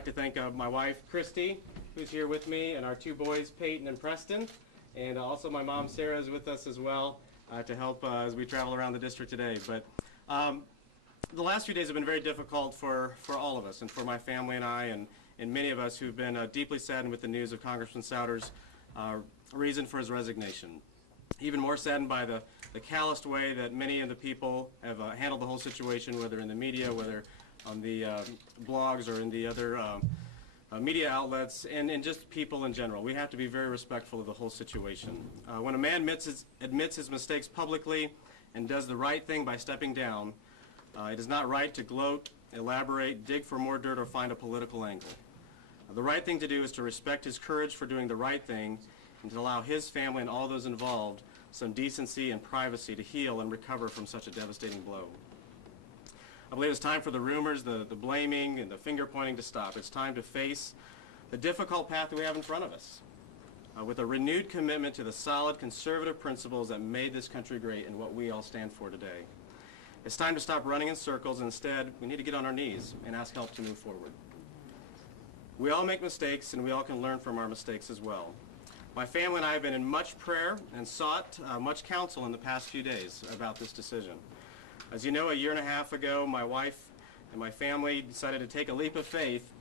like to thank my wife, Christy, who's here with me, and our two boys, Peyton and Preston, and also my mom, Sarah, is with us as well to help as we travel around the district today. But the last few days have been very difficult for all of us, and for my family and I, and many of us who've been deeply saddened with the news of Congressman Souter's reason for his resignation. Even more saddened by the calloused way that many of the people have handled the whole situation, whether in the media, whether on the blogs or in the other media outlets, and just people in general. We have to be very respectful of the whole situation. When a man admits his mistakes publicly and does the right thing by stepping down, it is not right to gloat, elaborate, dig for more dirt, or find a political angle. The right thing to do is to respect his courage for doing the right thing and to allow his family and all those involved some decency and privacy to heal and recover from such a devastating blow. I believe it's time for the rumors, the blaming, and the finger pointing to stop. It's time to face the difficult path that we have in front of us with a renewed commitment to the solid conservative principles that made this country great and what we all stand for today. It's time to stop running in circles, and instead we need to get on our knees and ask help to move forward. We all make mistakes, and we all can learn from our mistakes as well. My family and I have been in much prayer and sought much counsel in the past few days about this decision. As you know, a year and a half ago, my wife and my family decided to take a leap of faith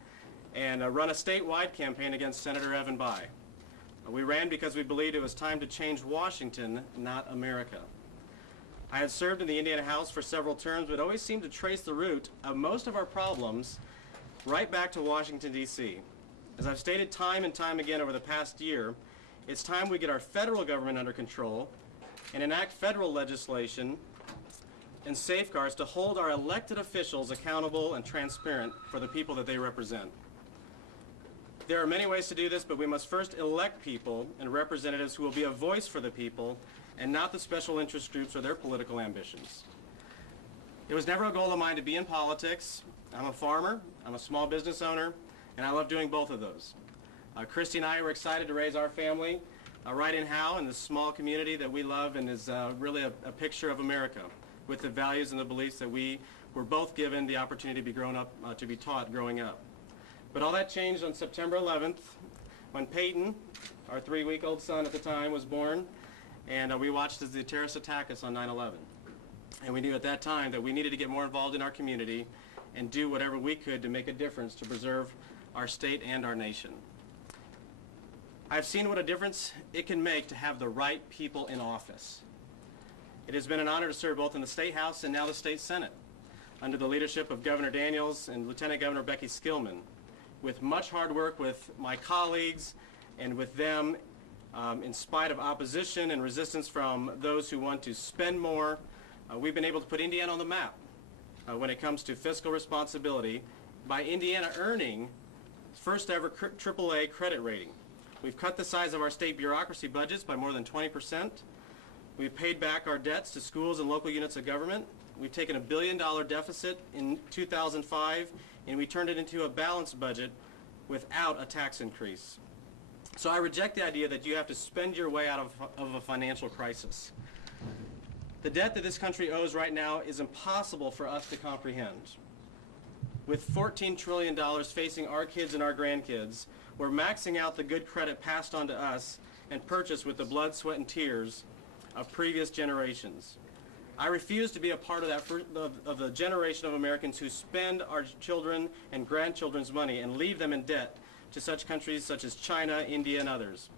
and run a statewide campaign against Senator Evan Bayh. We ran because we believed it was time to change Washington, not America. I had served in the Indiana House for several terms, but always seemed to trace the root of most of our problems right back to Washington, D.C. As I've stated time and time again over the past year, it's time we get our federal government under control and enact federal legislation and safeguards to hold our elected officials accountable and transparent for the people that they represent. There are many ways to do this, but we must first elect people and representatives who will be a voice for the people and not the special interest groups or their political ambitions. It was never a goal of mine to be in politics. I'm a farmer, I'm a small business owner, and I love doing both of those. Christy and I were excited to raise our family right in Howe, in this small community that we love and is really a picture of America, with the values and the beliefs that we were both given the opportunity to be grown up, to be taught growing up. But all that changed on September 11th when Peyton, our 3-week-old son at the time, was born, and we watched as the terrorists attacked us on 9/11. And we knew at that time that we needed to get more involved in our community and do whatever we could to make a difference to preserve our state and our nation. I've seen what a difference it can make to have the right people in office. It has been an honor to serve both in the State House and now the State Senate under the leadership of Governor Daniels and Lieutenant Governor Becky Skillman. With much hard work with my colleagues and with them, in spite of opposition and resistance from those who want to spend more, we've been able to put Indiana on the map when it comes to fiscal responsibility by Indiana earning first ever AAA credit rating. We've cut the size of our state bureaucracy budgets by more than 20%. We've paid back our debts to schools and local units of government. We've taken a $1 billion deficit in 2005, and we turned it into a balanced budget without a tax increase. So I reject the idea that you have to spend your way out of a financial crisis. The debt that this country owes right now is impossible for us to comprehend. With $14 trillion facing our kids and our grandkids, we're maxing out the good credit passed on to us and purchased with the blood, sweat, and tears of previous generations. I refuse to be a part of that of the generation of Americans who spend our children and grandchildren's money and leave them in debt to such countries such as China, India, and others.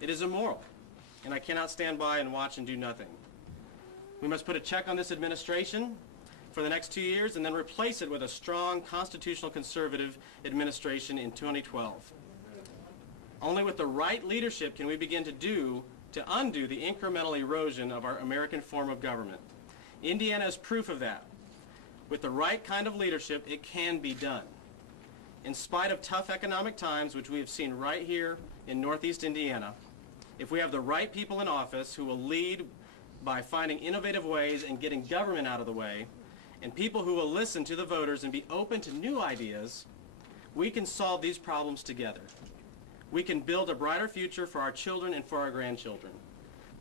It is immoral, and I cannot stand by and watch and do nothing. We must put a check on this administration for the next 2 years and then replace it with a strong constitutional conservative administration in 2012. Only with the right leadership can we begin to undo the incremental erosion of our American form of government. Indiana is proof of that. With the right kind of leadership, it can be done. In spite of tough economic times, which we have seen right here in Northeast Indiana, if we have the right people in office who will lead by finding innovative ways and getting government out of the way, and people who will listen to the voters and be open to new ideas, we can solve these problems together. We can build a brighter future for our children and for our grandchildren.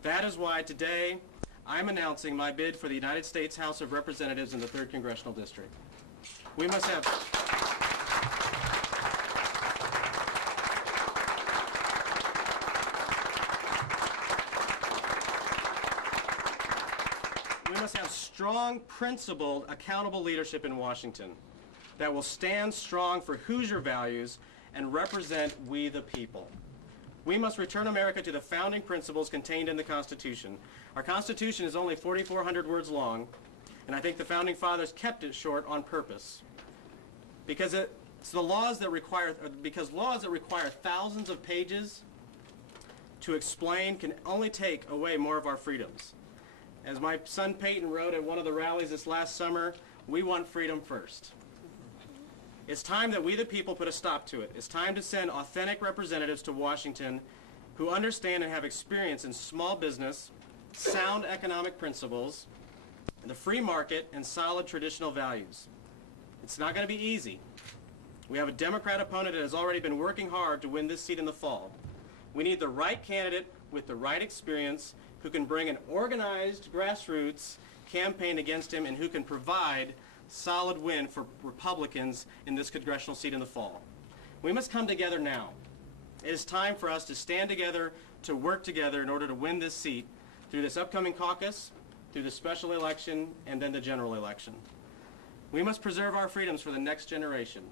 That is why today I'm announcing my bid for the United States House of Representatives in the 3rd Congressional District. We must have strong, principled, accountable leadership in Washington that will stand strong for Hoosier values and represent we the people. We must return America to the founding principles contained in the Constitution. Our Constitution is only 4,400 words long, and I think the Founding Fathers kept it short on purpose. Because laws that require thousands of pages to explain can only take away more of our freedoms. As my son Peyton wrote at one of the rallies this last summer, we want freedom first. It's time that we the people put a stop to it. It's time to send authentic representatives to Washington who understand and have experience in small business, sound economic principles, the free market, and solid traditional values. It's not going to be easy. We have a Democrat opponent that has already been working hard to win this seat in the fall. We need the right candidate with the right experience who can bring an organized grassroots campaign against him and who can provide solid win for Republicans in this congressional seat in the fall. We must come together now. It is time for us to stand together, to work together in order to win this seat through this upcoming caucus, through the special election, and then the general election. We must preserve our freedoms for the next generation.